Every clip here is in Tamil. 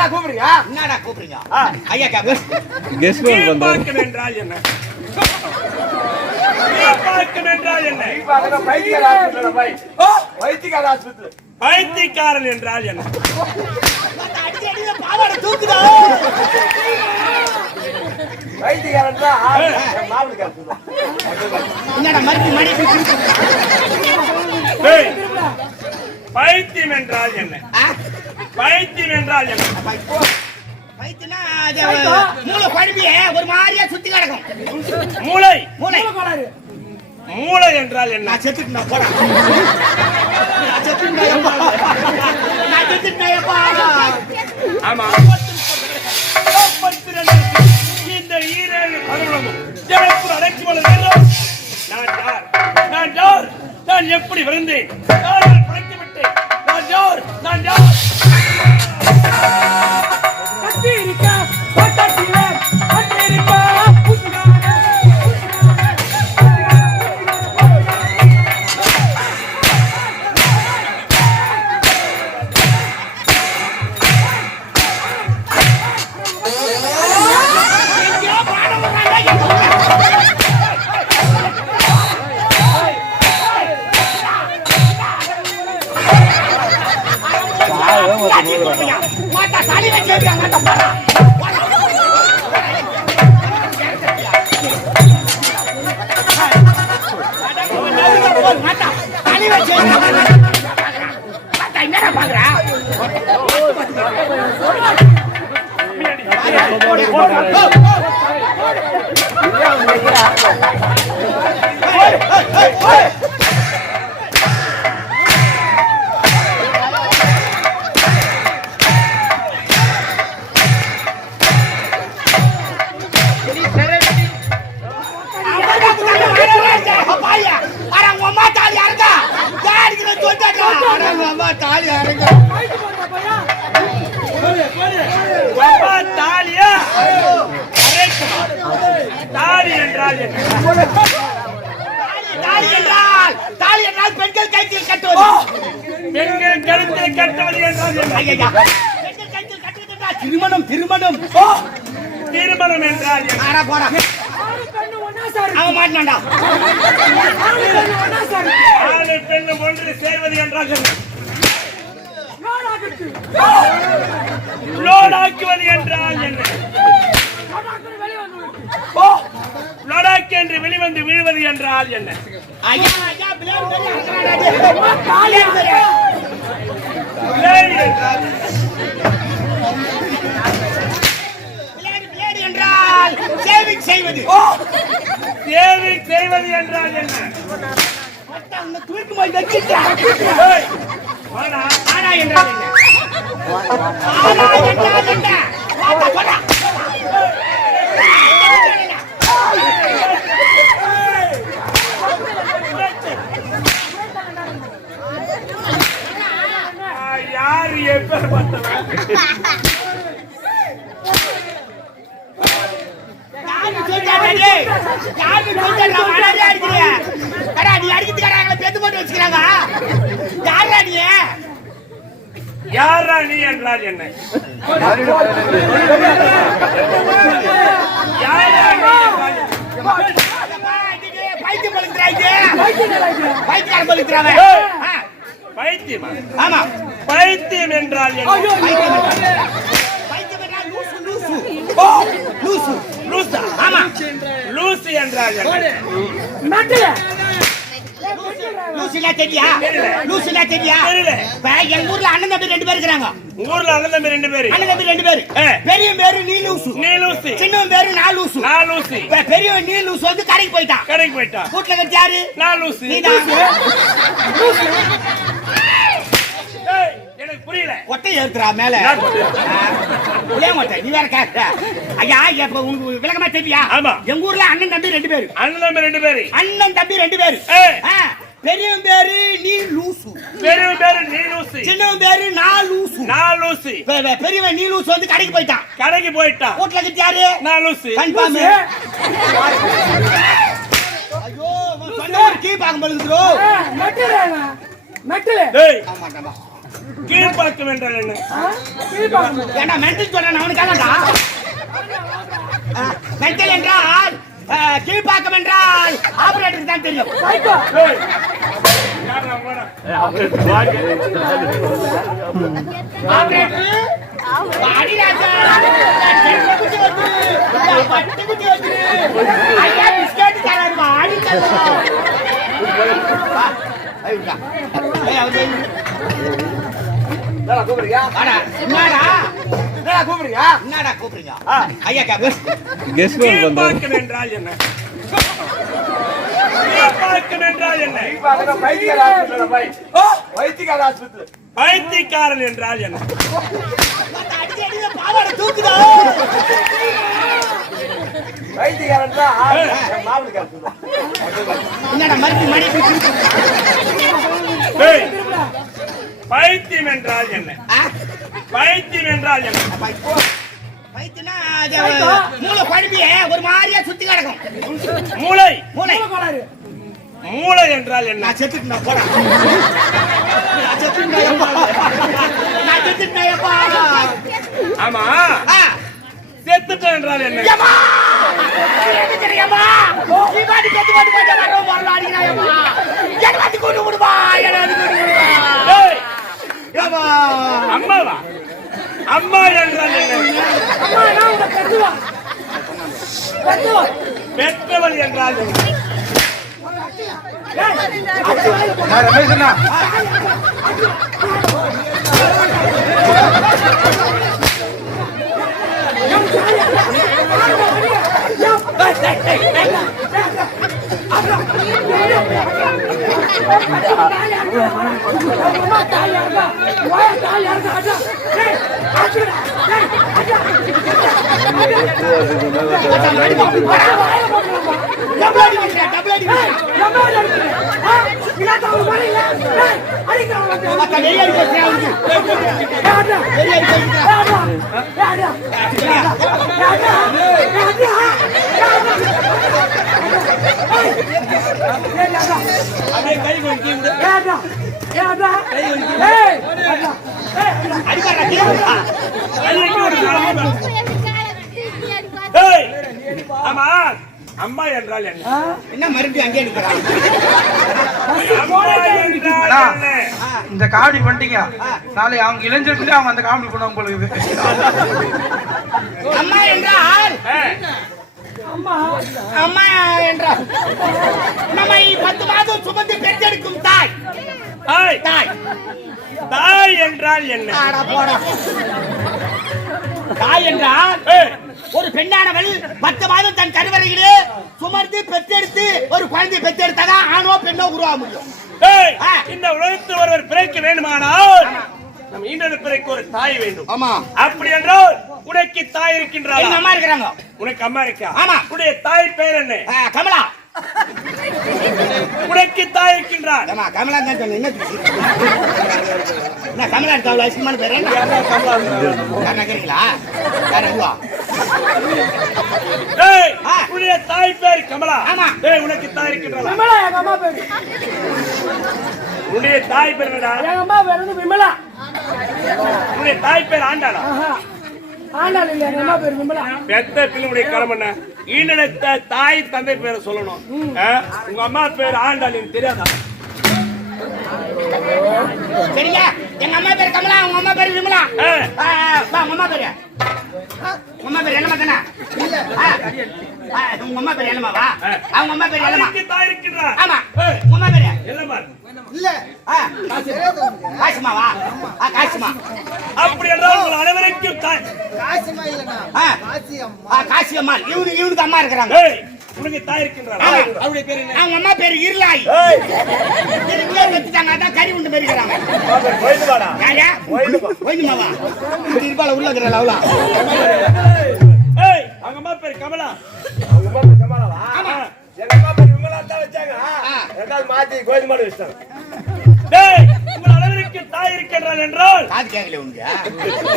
என்னடா கூப்பிடுறீங்க? என்னடா கூப்பிடுறீங்க? ஐயா கேப்ப. கெஸ் பண்ணு. பார்க்கணும் என்றால் என்ன? பார்க்கணும் என்றால் என்ன? பைத்தியக்கார ஆஸ்பத்திரி போய். பைத்தியக்கார ஆஸ்பத்திரி. பைத்தியக்காரன் என்றால் என்ன? அடிச்சடில பாவாடை தூக்குதா? பைத்தியக்காரன் தான் மாவுக்கார சொல்லுவான். என்னடா மறுபடி மணி ஏய், பைத்தியம் என்றால் என்ன? பைத்தியம் என்றால் என்ன? பைத்தியனா அது மூளை குழம்பியே ஒரு மாதிரியா சுத்தி கிடக்கும். மூளை மூளை மூளை என்றால் என்ன? நான் செத்துட்டேன் போடா. நான் செத்துட்டேன் எப்பா. ஆமா, இந்த ஈரேழு கடவுளமும் எனக்குள் அழைச்சி வளர வேண்டும். நான் யார்? நான் யார்? நான் எப்படி விழுந்தேன்? நான் படைத்து விட்டேன். நான் யார்? நான் யார்? கத்திரிக்கா பக்கத்தில கத்திரிக்கா மாட்டா தாலி வச்சிருக்காங்க அந்த பாடா. மாட்டா தாலி வச்சிருக்காங்க. மாட்டா என்னடா பாக்குறா? தாலி என்றால் என்ன? தாலி என்றால் பெண்கள் கைத்தில் கட்டுவது. பெண்கள் கழுத்தில் கட்டுவது என்றால் என்ன? பெண்கள் கைத்தில் கட்டுவது என்றால் திருமணம். திருமணம் திருமணம் என்றால் என்ன? ஆடா போடா. அவன் மாட்டான்டா. ஆணு பெண்ணு ஒன்று சேர்வது என்றால் என்ன? லோடாக்குவது என்றால் என்ன? லடாக் என்று வெளிவந்து வீழ்வது என்றால் என்ன? என்றால் சேவிங் செய்வது. சேவிங் செய்வது என்றால் என்ன? தூக்கு போய் வச்சிட்டேன். ஆனா என்றால் என்ன? ஆனா என்றால் என்ன? போடா. யாரு எப்ப பார்த்தவன்? யாரா நீ என்றால் என்ன? பைத்தியமா? ஆமா. பைத்தியம் என்றால் என்ன? லூசா? ஆமா. லூசி என்றால் என்ன? லூசினா தெரியா? லூசினா தெரியா? எங்க ஊர்ல அண்ணன் தம்பி 2 பேர் இருக்காங்க. ஊர்ல அண்ணன் தம்பி 2 பேர். அண்ணன் தம்பி 2 பேர். பெரிய பேரு நீ லூசு. நீ லூசி. சின்ன பேரு நான் லூசு. நான் லூசி. பெரிய நீ லூசு வந்து கடைக்கு போயிட்டான். கடைக்கு போயிட்டான். வீட்ல கட்டி யாரு? நான் லூசி. நீதான். ஏய், எனக்கு புரியல. ஒட்டை ஏத்துறா மேல. புளிய மாட்டே. நீ வேற கேட்ட. ஐயா இப்ப உங்களுக்கு விளக்கமா தெரியா? ஆமா. எங்க ஊர்ல அண்ணன் தம்பி 2 பேர். அண்ணன் தம்பி 2 பேர். அண்ணன் தம்பி 2 பேர். பெரியவன் பேரு நீ லூசு. பெரியவன் பேரு நீ லூசி. சின்னவன் பேரு நான் லூசு. நான் லூசி. பெரியவன் நீ லூசு வந்து கடைக்கு போயிட்டான். கடைக்கு போயிட்டான். வீட்ல கட்டி யாரு? நான் லூசி. கன்ஃபார்ம். ஐயோ சொன்ன கீ பாக்க போலுதுரோ. மெட்டல டேய், கீழ்ப்பழக்கம் என்றால் என்ன? கீழ்பாக்கம் ஏண்டா மென்டல் சொல்றேன் அவனுக்காகடா. மென்டல் என்றால் கீழ்ப்பாக்கம் என்றால் ஆபரேட்டருக்கு தான் தெரியும். சைக்கோ ஏய், யாரா வாடா. ஆபரேட்டர் அடிராஜா குட்டி வந்து பட்டு குட்டி வந்து ஐயா பிஸ்கட் தராருமா அடிக்கல. ஐயா ஐயா என்னடா கூப்பிடுறியா? வாடா என்னடா என்னடா கூப்பிடுறியா? என்னடா கூப்பிடுங்க ஐயா கேப்பு. கீழ்ப்பழக்கம் என்றால் என்ன? கீழ்ப்பழக்கம் என்றால் என்ன? நீ பாக்குற பைத்தியக்கார ஆஸ்பத்திரியில போய். பைத்தியக்கார ஆஸ்பத்திரி. பைத்தியக்காரன் என்றால் என்ன? அடி அடியில பாவாடை தூக்குதா. பைத்தியக்காரன் தான் என் மாமனுக்கு சொல்லுவான். என்னடா மறுபடி மணி ஏய், பைத்தியம் என்றால் என்ன? பைத்தியம் என்றால் என்ன? பைத்தியனா மூளை குழம்பிய ஒரு மாதிரியா சுத்தி கிடக்கும். மூளை. மூளை கோளாறு மூளை என்றால் என்ன? நான் செத்துட்டேன் போடா. நான் செத்துட்டேன்ப்பா. ஆமா, ஆ செத்துட்டேன் என்றால் என்ன? ஏம்மா! எனக்கு தெரியாமா? நீ பாட்டு செத்து பாட்டு பாட்டு வரவும் வரலாம் அடிக்கிறாயம்மா. எனக்கு வந்து கொண்டு விடுவா, எனக்கு வந்து கொண்டு விடுவா. ஏய், ஏம்மா! அம்மாவா? அம்மா என்றால் என்ன? அம்மா நான் உன்னை பெற்றுவா பெற்றுவா பெற்றவள் என்றால் என்ன? நான் ரமேஷ் அண்ணா. டபுள் அடி வைக்கிறேன், டபுள் அடி வைக்கிறேன். மத்த நெய் அடி வைக்கிறேன் அவனுக்கு. நெய் அடி வைக்கிறேன். அப்படியே கை கொஞ்சம் விடு. அடிக்காரா கீழே. கையை ஒரு நாலு. ஏய், ஆமா, அம்மா என்றால் என்ன? என்ன மறுபடியும் அங்கே நிற்கிறான்? அம்மா என்றால் என்ன? இந்த காமெடி பண்ணிட்டீங்க. நாளை அவங்க இளைஞர்களே அவங்க அந்த காமெடி பண்ணுவாங்க போல இருக்குது. அம்மா என்றால் அம்மா என்றால் நம்மை 10 மாதம் சுமந்து பெற்றெடுக்கும் தாய். தாய். தாய் தாய் என்றால் என்ன? ஆடா போடா. தாய் என்றால் ஏய், ஒரு பெண்ணானவள் 10 மாதம் தன் கருவறையிலே சுமர்ந்து பெற்றெடுத்து ஒரு குழந்தை பெற்றெடுத்தாதான் ஆணோ பெண்ணோ உருவாக முடியும். ஏய், இந்த உலகத்தில் ஒருவர் பிறக்க வேண்டுமானால் நம் ஈன்ற பிறகு ஒரு தாய் வேண்டும். ஆமா. அப்படி என்றால் உனக்கு தாய் இருக்கின்றாளா? எங்க அம்மா இருக்கிறாங்க. உனக்கு அம்மா இருக்கா? ஆமா. உன்னுடைய தாய் பெயர் என்ன? கமலா. உனக்கு தாய் இருக்கின்றார். ஆமா, கமலா தான் சொன்னேன். என்ன கமலா இருக்காவளா? அசிங்கமான பேர் என்ன? யாரா கேக்குறீங்களா? யார் அதுவா? ஏய், உன்னுடைய தாய் பேர் கமலா. ஆமா. ஏய், உனக்கு தாய் இருக்கின்றாளா? விமலா எங்க அம்மா பேரு உன்னுடைய தாய் பேர் என்னடா? எங்க அம்மா பேரு வந்து விமலா. உன்னுடைய தாய் பேர் ஆண்டாளா? ஆண்டாள் இல்ல எங்க அம்மா பேரு விமலா. பெத்த பிள்ளையுடைய கடமை என்ன? ஈண்டெடுத்த தாய் தந்தை பேரை சொல்லணும். உங்க அம்மா பேர் ஆண்டாள் எனக்கு தெரியாதா? சரிங்க. எங்க அம்மா பேர் கமலா, உங்க அம்மா பேர் விமலா. வா, உங்க அம்மா பேரு. உங்க அம்மா பேர் என்னமா தானே? உங்க அம்மா பேர் என்னமா? வா. அவங்க அம்மா பேர் என்னமா? அவளுக்கு தாய் இருக்கின்றார். ஆமா. உங்க அம்மா பேரு என்னம்மா? காசிமா. வா. காசிமா. அப்படி என்றால் உங்கள் அனைவருக்கும் தாய். காசி அம்மா. இவனுக்கு அம்மா இருக்கிறாங்க. ஏய், உனக்கு தாய் இருக்கின்றார். அவருடைய பேர் என்ன? அவங்க அம்மா பேரு இருளாய். இருளே வச்சுட்டாங்க. அதான் கறி உண்டு பெருக்கிறாங்க. கோயிலுமாடா. யாரா? கோயிலுமாவா? இருப்பால உள்ள இருக்கிற லவ்லா. ஏய், அவங்க அம்மா பேர் கமலா. அவங்க அம்மா பேர் கமலாவா? ஆமா. எங்க அம்மா பேர் விமலா தான் வச்சாங்க. ரெண்டாவது மாத்தி கோயிலுமாடு வச்சிட்டாங்க. ஏய், உங்கள் அனைவருக்கு தாய் இருக்கின்றார் என்றால் காது கேட்கல உனக்கு?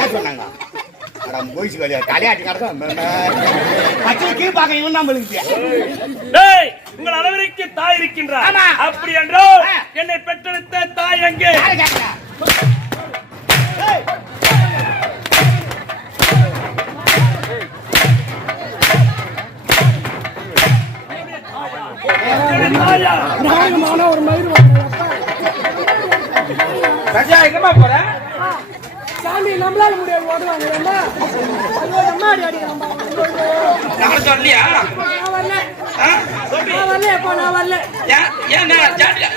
ஏன் சொன்னாங்க? போயிச்சு வழியா தலையாட்டி கடத்தான் பச்சை கீழ் பார்க்க இவன் தான் பழுங்கிட்டியா? ஏய், உங்கள் அனைவருக்கு தாய் இருக்கின்றார். ஆமா. அப்படி என்றால் என்னை பெற்றெடுத்த தாய் எங்கே? யாரை கேட்கல? ஒரு மயிறு வாங்க ராஜா எங்கம்மா போற? சாமி நம்மளால முடியாது ஓடுவாங்க ஐயோ அம்மா அடி அடிக்கிறாம்பா நான் சொல்லியா? நான் வரல எப்போ நான் வரல ஏன்னா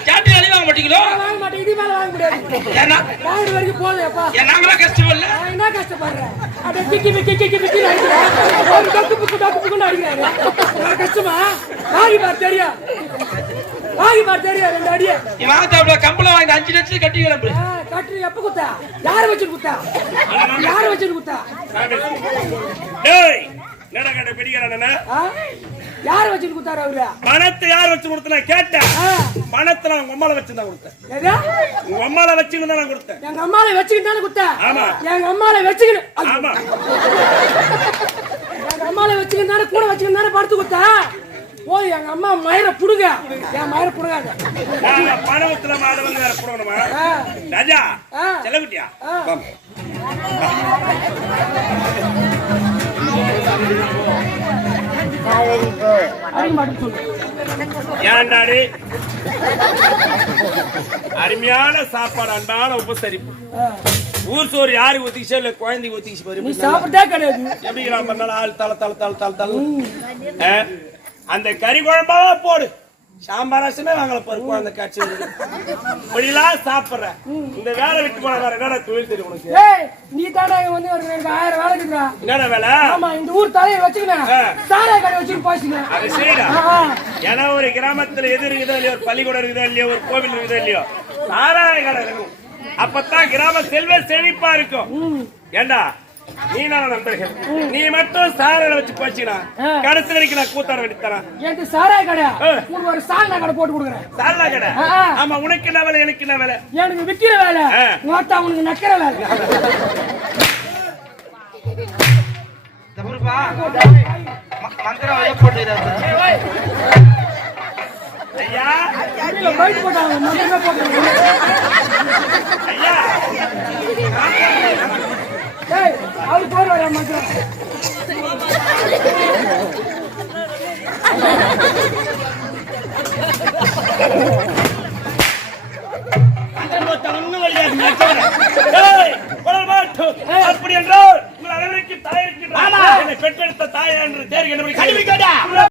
ஜாட்டி அழி வாங்க மாட்டீங்களோ? வாங்க மாட்டேன் இது மேல வாங்க முடியாது ஏன்னா வாங்குற வரைக்கும் போதும் எப்பா நாங்களா கஷ்டம் இல்ல. நான் என்ன கஷ்டப்படுறேன் அப்படியே கிக்கி அடிக்கிறேன் ஒரு டக்கு புக்கு அடிக்கிறாரு நான் கஷ்டமா வாங்கி பார் தெரியும் ரெண்டு அடியே வாங்க கம்பளம் வாங்கி 5 லட்சம் கட்டி கிளம்பு. கட்டு எப்ப குத்தா யார வச்சு குத்தா டேய் என்னடா கட்ட பிடிக்கறானே யார வச்சு குத்தாரு அவரு பணத்தை யார் வச்சு கொடுத்தன கேட்டேன் பணத்தை நான் உங்க அம்மால வச்சு தான் கொடுத்தேன் ஏதா உங்க அம்மால வச்சு தான் நான் கொடுத்தேன் எங்க அம்மால வச்சுக்கிட்டு தானே குத்தா ஆமா எங்க அம்மால வச்சுக்கிட்டு ஆமா எங்க அம்மால வச்சுக்கிட்டு தானே கூட வச்சுக்கிட்டு தானே படுத்து குத்தா போய் எங்க அம்மா மயிரை புடுங்க என் மயிரை புடுங்காத நான் பணத்துல மாடவங்க வேற புடுங்கணுமா ராஜா செல்லகுட்டியா ஏன்டாடி அருமையான சாப்பாடு அண்டான உபசரிப்பு ஊர் சோறு யாருக்கு ஒத்திக்கிச்சோ இல்ல குழந்தைக்கு ஒத்திக்கிச்சு பாரு நீ சாப்பிட்டே கிடையாது எப்படி நான் பண்ணாலும் ஆள் தல அந்த கறி குழம்பாவா போடு சாம்பாராசமே வாங்கல பாரு குழந்தை காட்சி இப்படிலாம் சாப்பிடுற இந்த வேலை விட்டு போன வேற என்னடா தொழில் தெரியும் உனக்கு நீ தானே வந்து ஒரு 1000 வேலை இருக்குடா என்னடா வேலை ஆமா இந்த ஊர் தலையை வச்சுக்கினேன் சாராய கடை வச்சுட்டு போச்சுங்க அது சரிடா ஏன்னா ஒரு கிராமத்துல எது இருக்குதோ இல்லையோ ஒரு பள்ளிக்கூடம் இருக்குதோ இல்லையோ ஒரு கோவில் இருக்குதோ இல்லையோ சாராய கடை இருக்கும் அப்பதான் கிராம செல்வ செழிப்பா இருக்கும் ஏண்டா நீ நான் நண்பர்கள் நீ மட்டும் சாராய வச்சு போச்சுனா கடைசி வரைக்கும் நான் கூத்தாட வேண்டித்தரேன் எனக்கு சாராய கடை உனக்கு ஒரு சால்னா கடை போட்டு கொடுக்குறேன் சால்னா கடை ஆமா உனக்கு என்ன வேலை எனக்கு என்ன வேலை எனக்கு விக்கிற வேலை மொத்தம் அவனுக்கு நக்கிற வேலை தப்புப்பா மந்திரம் வழியா போட்டுறாரு ஐயா இல்ல பைட் போட்டாங்க மந்திரமே போட்டாங்க ஐயா டேய் அவரு போறாரு மந்திரம் அப்படி என்றால் உங்கள் அளவிற்கு தாய் இருக்கின்றார் என்னை பெற்றெடுத்த தாய் என்று தேர்வு